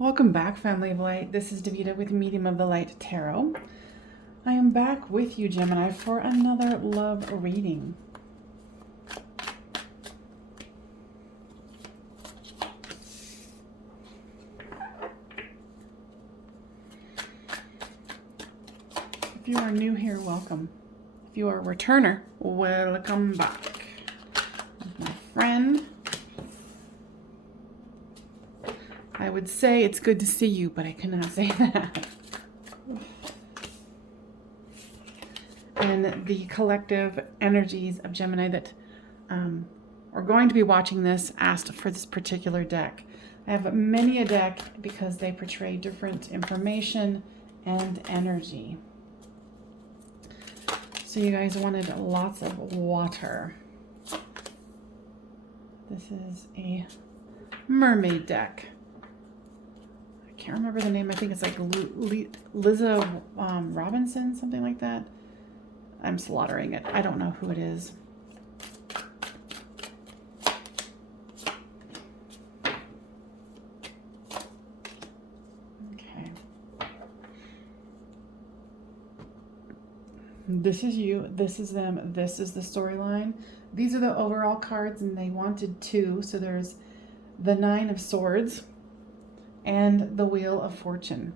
Welcome back, family of light. This is Davida with Medium of the Light Tarot. I am back with you, Gemini, for another love reading. If you are new here, welcome. If you are a returner, welcome back. My friend, I would say it's good to see you, but I cannot say that. And the collective energies of Gemini that are going to be watching this asked for this particular deck. I have many a deck because they portray different information and energy. So you guys wanted lots of water. This is a mermaid deck. I can't remember the name. I think it's like Liza Robinson, something like that. I'm slaughtering it. I don't know who it is. Okay. This is you. This is them. This is the storyline. These are the overall cards, and they wanted two. So there's the Nine of Swords and the Wheel of Fortune.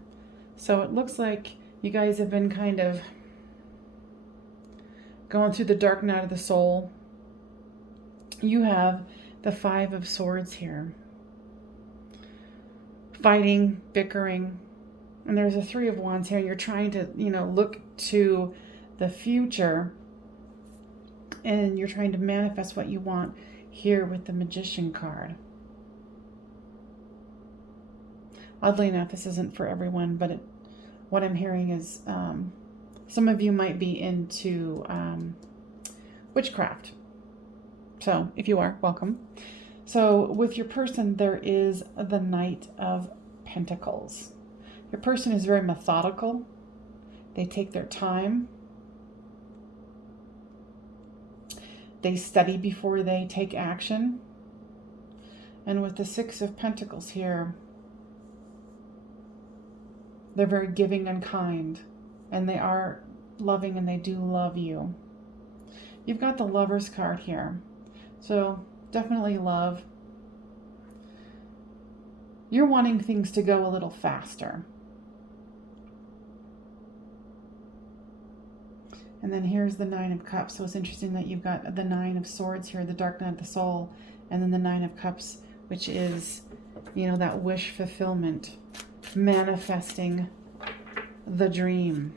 So it looks like you guys have been kind of going through the dark night of the soul. You have the Five of Swords here. Fighting, bickering. And there's a Three of Wands here. You're trying to, look to the future. And you're trying to manifest what you want here with the Magician card. Oddly enough, this isn't for everyone, but what I'm hearing is some of you might be into witchcraft. So if you are, welcome. So with your person, there is the Knight of Pentacles. Your person is very methodical. They take their time. They study before they take action. And with the Six of Pentacles here, they're very giving and kind. And they are loving, and they do love you. You've got the Lover's card here. So definitely love. You're wanting things to go a little faster. And then here's the Nine of Cups. So it's interesting that you've got the Nine of Swords here, the Dark Night of the Soul, and then the Nine of Cups, which is, that wish fulfillment, manifesting the dream.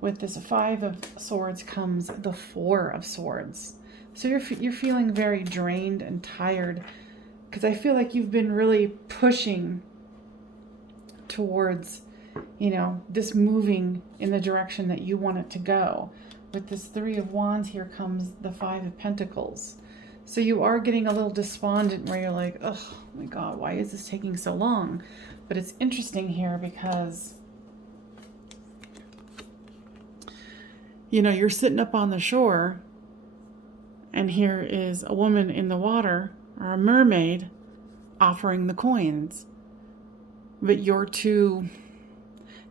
With this Five of Swords comes the Four of Swords. So you're feeling very drained and tired, because I feel like you've been really pushing towards, this moving in the direction that you want it to go. With this Three of Wands here comes the Five of Pentacles. So you are getting a little despondent where you're like, oh my God, why is this taking so long? But it's interesting here because you're sitting up on the shore, and here is a woman in the water, or a mermaid, offering the coins. But you're to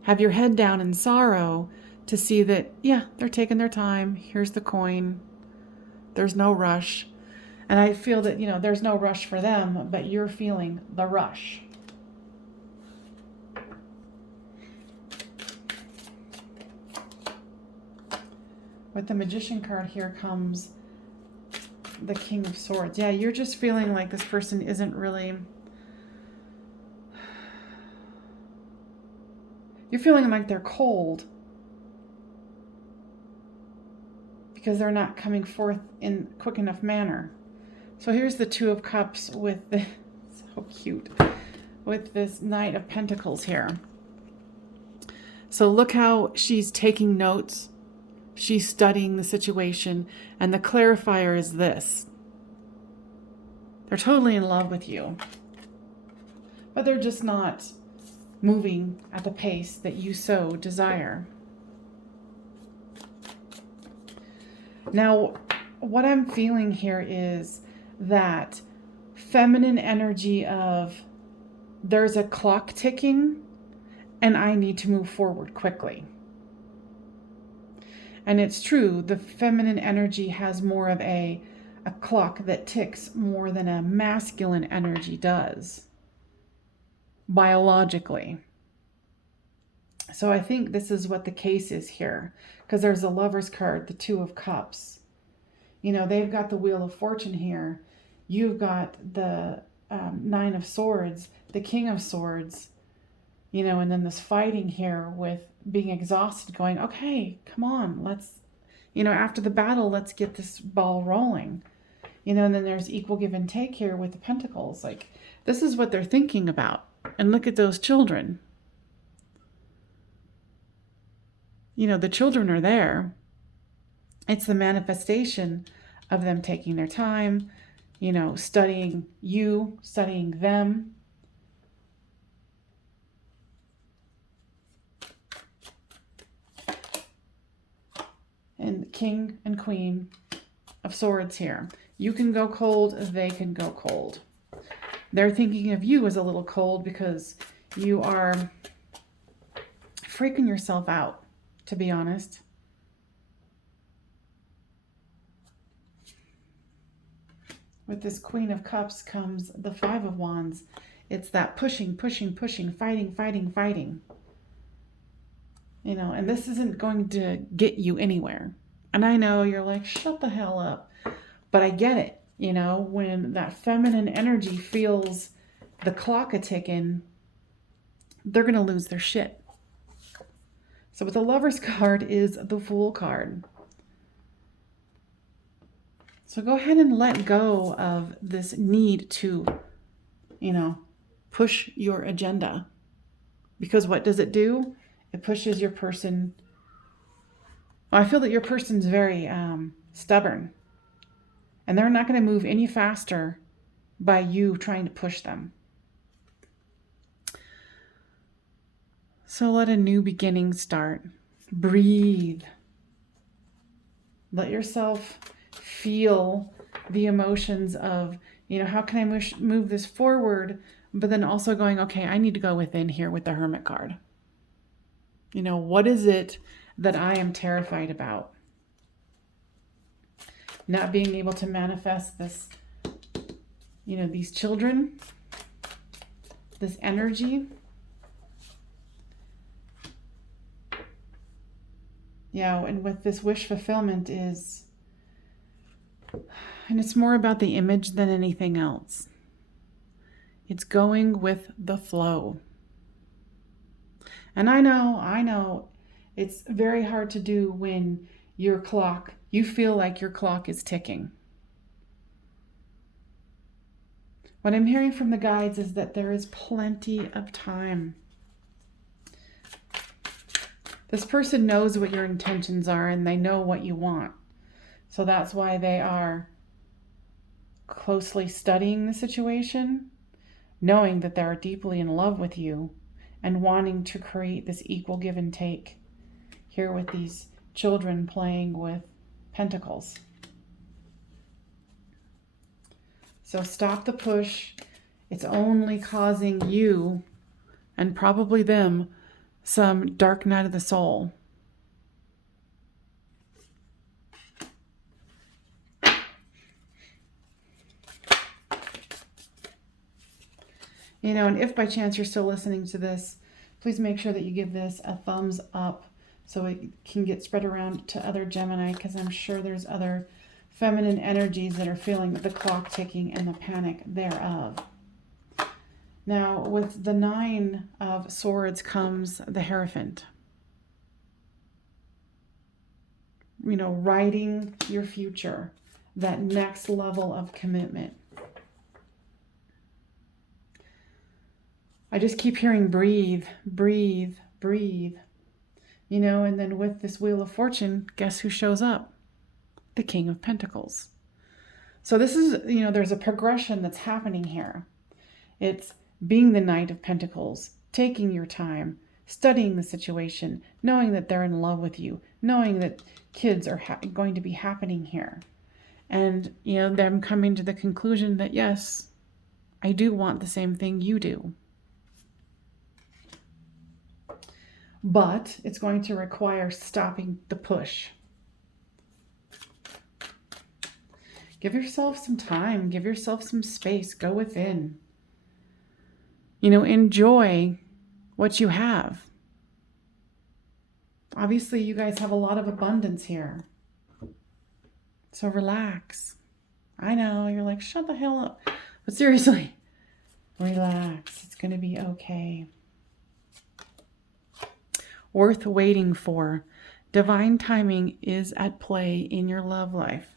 have your head down in sorrow to see that, yeah, they're taking their time. Here's the coin. There's no rush. And I feel that, there's no rush for them, but you're feeling the rush. With the Magician card here comes the King of Swords. Yeah, you're just feeling like this person isn't really... You're feeling like they're cold because they're not coming forth in quick enough manner. So here's the Two of Cups with the... So cute. With this Knight of Pentacles here. So look how she's taking notes. She's studying the situation, and the clarifier is this. They're totally in love with you, but they're just not moving at the pace that you so desire. Now, what I'm feeling here is that feminine energy of there's a clock ticking and I need to move forward quickly. And it's true, the feminine energy has more of a clock that ticks more than a masculine energy does, biologically. So I think this is what the case is here, because there's a Lover's card, the Two of Cups. You know, they've got the Wheel of Fortune here. You've got the Nine of Swords, the King of Swords, you know, and then this fighting here with being exhausted, going, okay, come on, let's, you know, after the battle, let's get this ball rolling. You know, and then there's equal give and take here with the Pentacles. Like, this is what they're thinking about. And look at those children. You know, the children are there. It's the manifestation of them taking their time, you know, studying you, studying them. And King and Queen of Swords here. You can go cold, they can go cold. They're thinking of you as a little cold because you are freaking yourself out, to be honest. With this Queen of Cups comes the Five of Wands. It's that pushing, pushing, pushing, fighting, fighting, fighting. You know, and this isn't going to get you anywhere. And I know you're like, shut the hell up. But I get it. You know, when that feminine energy feels the clock a-ticking, they're going to lose their shit. So with the Lover's card is the Fool card. So go ahead and let go of this need to, you know, push your agenda. Because what does it do? It pushes your person. Well, I feel that your person's very stubborn. And they're not going to move any faster by you trying to push them. So let a new beginning start. Breathe. Let yourself feel the emotions of, you know, how can I move this forward? But then also going, okay, I need to go within here with the Hermit card. You know, what is it that I am terrified about? Not being able to manifest this, you know, these children, this energy. Yeah, and with this wish fulfillment is, and it's more about the image than anything else. It's going with the flow. And I know, it's very hard to do when your clock, you feel like your clock is ticking. What I'm hearing from the guides is that there is plenty of time. This person knows what your intentions are and they know what you want. So that's why they are closely studying the situation, knowing that they are deeply in love with you and wanting to create this equal give and take here with these children playing with pentacles. So stop the push. It's only causing you and probably them some dark night of the soul. You know, and if by chance you're still listening to this, please make sure that you give this a thumbs up so it can get spread around to other Gemini, because I'm sure there's other feminine energies that are feeling the clock ticking and the panic thereof. Now, with the Nine of Swords comes the Hierophant. You know, writing your future, that next level of commitment. I just keep hearing breathe, breathe, breathe. You know, and then with this Wheel of Fortune, guess who shows up? The King of Pentacles. So this is, you know, there's a progression that's happening here. It's being the Knight of Pentacles, taking your time, studying the situation, knowing that they're in love with you, knowing that kids are going to be happening here. And, you know, them coming to the conclusion that, yes, I do want the same thing you do. but it's going to require stopping the push. Give yourself some time. Give yourself some space. Go within. Enjoy what you have. Obviously, you guys have a lot of abundance here. So relax. I know, you're like, shut the hell up. But seriously, relax. It's going to be okay. Worth waiting for. Divine timing is at play in your love life.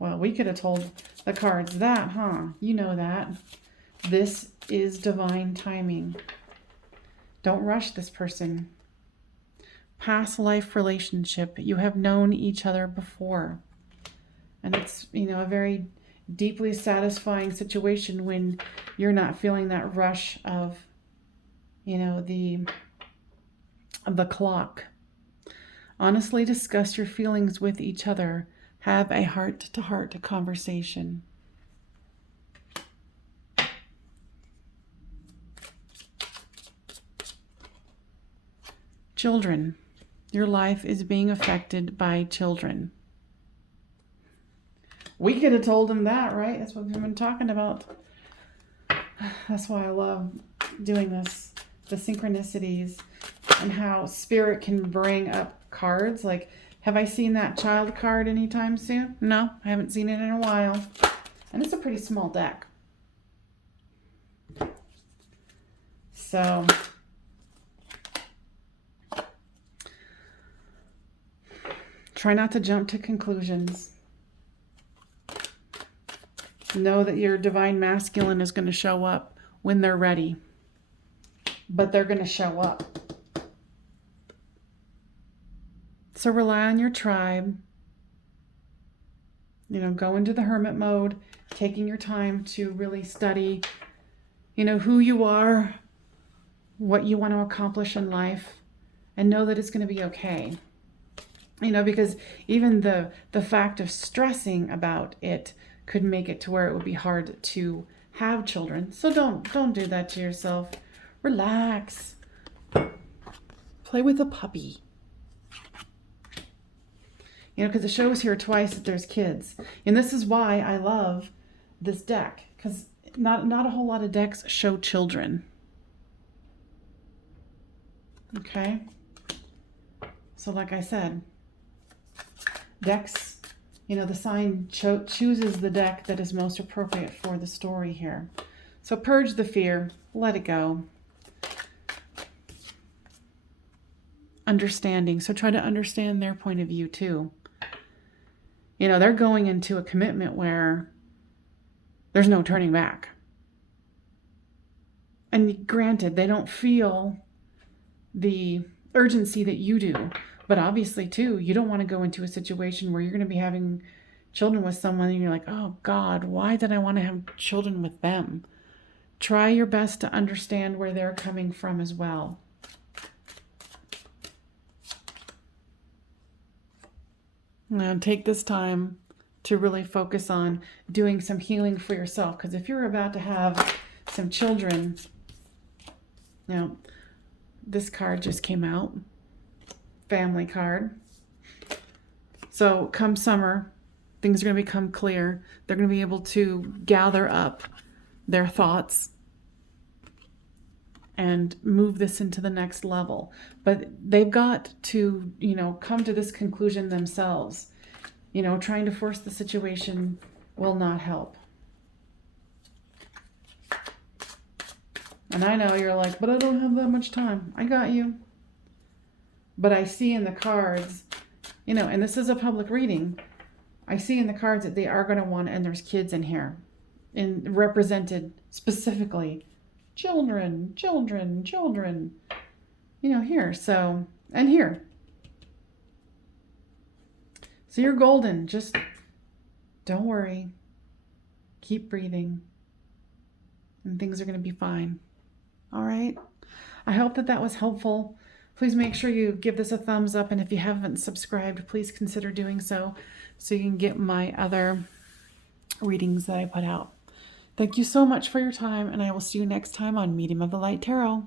Well, we could have told the cards that, huh? You know that. This is divine timing. Don't rush this person. Past life relationship. You have known each other before. And it's, a very deeply satisfying situation when you're not feeling that rush of, the clock. Honestly discuss your feelings with each other. Have a heart-to-heart conversation. Children. Your life is being affected by children. We could have told them that, right? That's what we've been talking about. That's why I love doing this. The synchronicities and how spirit can bring up cards. Like, have I seen that child card anytime soon? No, I haven't seen it in a while. And it's a pretty small deck. So, try not to jump to conclusions. Know that your divine masculine is going to show up when they're ready. But they're going to show up. So rely on your tribe. Go into the hermit mode, taking your time to really study, who you are, what you want to accomplish in life, and know that it's going to be okay. Because even the fact of stressing about it could make it to where it would be hard to have children. So don't do that to yourself. Relax. Play with a puppy. Because it shows here twice that there's kids. And this is why I love this deck. Because not a whole lot of decks show children. Okay? So like I said, decks, the sign chooses the deck that is most appropriate for the story here. So purge the fear. Let it go. Understanding. So try to understand their point of view too. They're going into a commitment where there's no turning back. And granted, they don't feel the urgency that you do. But obviously, too, you don't want to go into a situation where you're going to be having children with someone and you're like, oh, God, why did I want to have children with them? Try your best to understand where they're coming from as well. Now, take this time to really focus on doing some healing for yourself. Because if you're about to have some children, this card just came out. Family card. So come summer, things are going to become clear. They're going to be able to gather up their thoughts and move this into the next level. But they've got to, come to this conclusion themselves. Trying to force the situation will not help. And I know you're like, but I don't have that much time. I got you. But I see in the cards, and this is a public reading, I see in the cards that they are going to want, and there's kids in here, and represented specifically, children, here, so, and here. So you're golden. Just don't worry. Keep breathing, and things are going to be fine. All right? I hope that was helpful. Please make sure you give this a thumbs up, and if you haven't subscribed, please consider doing so you can get my other readings that I put out. Thank you so much for your time, and I will see you next time on Medium of the Light Tarot.